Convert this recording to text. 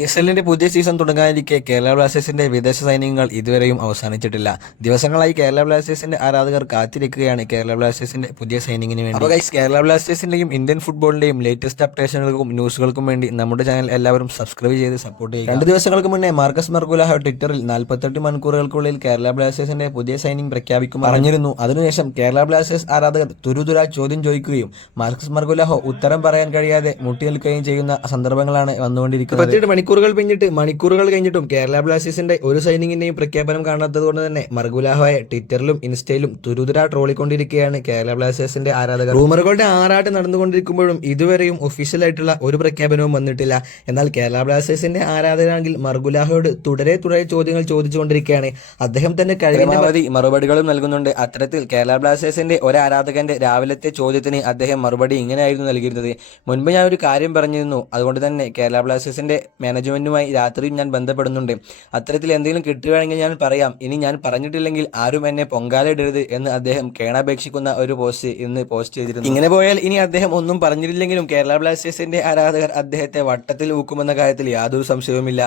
I S എല്ലിന്റെ പുതിയ season തുടങ്ങാനിരിക്കെ Kerala ബ്ലാസ്റ്റേഴ്സിന്റെ വിദേശ സൈനികങ്ങൾ ഇതുവരെയും അവസാനിച്ചിട്ടില്ല. ദിവസങ്ങളായി കേരള ബ്ലാസ്റ്റേഴ്സിന്റെ ആരാധകർ കാത്തിരിക്കുകയാണ് കേരള ബ്ലാസ്റ്റേഴ്സിന്റെ പുതിയ സൈനിങ്ങിന് വേണ്ടി. അപ്പോൾ ഗൈസ് കേരള ബ്ലാസ്റ്റേഴ്സിന്റെയും ഇന്ത്യൻ ഫുട്ബോളിന്റെയും ലേറ്റസ്റ്റ് അപ്ഡേഷനുകൾക്കും ന്യൂസുകൾക്കും വേണ്ടി നമ്മുടെ ചാനൽ എല്ലാവരും സബ്സ്ക്രൈബ് ചെയ്ത് സപ്പോർട്ട് ചെയ്യുക. രണ്ട് ദിവസങ്ങൾക്ക് മുന്നേ മാർക്കസ് മർഗുലാഹ ട്വിറ്ററിൽ നാൽപ്പത്തെട്ട് മണിക്കൂറുകൾക്കുള്ളിൽ കേരള ബ്ലാസ്റ്റേഴ്സിന്റെ പുതിയ സൈനിങ് പ്രഖ്യാപിക്കും പറഞ്ഞിരുന്നു. അതിനുശേഷം കേരള ബ്ലാസ്റ്റേഴ്സ് ആരാധകർ തുരുതുര ചോദ്യം ചോദിക്കുകയും മാർക്കസ് മർഗുലാഹോ ഉത്തരം പറയാൻ കഴിയാതെ മുട്ടി നിൽക്കുകയും ചെയ്യുന്ന സന്ദർഭങ്ങളാണ് വന്നുകൊണ്ടിരിക്കുന്നത്. മണിക്കൂറുകൾ പിന്നിട്ട് മണിക്കൂറുകൾ കഴിഞ്ഞിട്ടും കേരള ബ്ലാസ്റ്റേഴ്സിന്റെ ഒരു സൈനിങ്ങിന്റെയും പ്രഖ്യാപനം കാണാത്തത് കൊണ്ട് തന്നെ മർഗുലാഹോയെ ട്വിറ്ററിലും ഇൻസ്റ്റയിലും തുരുതുര ട്രോളിക്കൊണ്ടിരിക്കുകയാണ് കേരള ബ്ലാസ്റ്റേഴ്സിന്റെ ആരാധകർ. റൂമറുകളുടെ ആറാട്ട് നടന്നുകൊണ്ടിരിക്കുമ്പോഴും ഇതുവരെയും ഒഫീഷ്യൽ ആയിട്ടുള്ള ഒരു പ്രഖ്യാപനവും വന്നിട്ടില്ല. എന്നാൽ കേരള ബ്ലാസ്റ്റേഴ്സിന്റെ ആരാധകരാണെങ്കിൽ മർഗുലാഹോയോട് തുടരെ തുടരെ ചോദ്യങ്ങൾ ചോദിച്ചുകൊണ്ടിരിക്കുകയാണ്. അദ്ദേഹം തന്നെ കഴിയുന്നവധി മറുപടികളും നൽകുന്നുണ്ട്. അത്തരത്തിൽ കേരള ബ്ലാസ്റ്റേഴ്സിന്റെ ഒരു ആരാധകന്റെ രാവിലത്തെ ചോദ്യത്തിന് അദ്ദേഹം മറുപടി ഇങ്ങനെയായിരുന്നു നൽകിയിരുന്നത്. മുൻപ് ഞാൻ ഒരു കാര്യം പറഞ്ഞിരുന്നു. അതുകൊണ്ട് തന്നെ കേരള ബ്ലാസ്റ്റേഴ്സിന്റെ മാനേജ്മെന്റുമായി രാത്രിയും ഞാൻ ബന്ധപ്പെടുന്നുണ്ട്. അത്തരത്തിൽ എന്തെങ്കിലും കിട്ടുകയാണെങ്കിൽ ഞാൻ പറയാം. ഇനി ഞാൻ പറഞ്ഞിട്ടില്ലെങ്കിൽ ആരും എന്നെ പൊങ്കാലയിടരുത് എന്ന് അദ്ദേഹം കേണാപേക്ഷിക്കുന്ന ഒരു പോസ്റ്റ് ഇന്ന് പോസ്റ്റ് ചെയ്തിരുന്നു. ഇങ്ങനെ പോയാൽ ഇനി അദ്ദേഹം ഒന്നും പറഞ്ഞിട്ടില്ലെങ്കിലും കേരള ബ്ലാസ്റ്റേഴ്സിന്റെ ആരാധകർ അദ്ദേഹത്തെ വട്ടത്തിൽ ഊക്കുമെന്ന കാര്യത്തിൽ യാതൊരു സംശയവുമില്ല.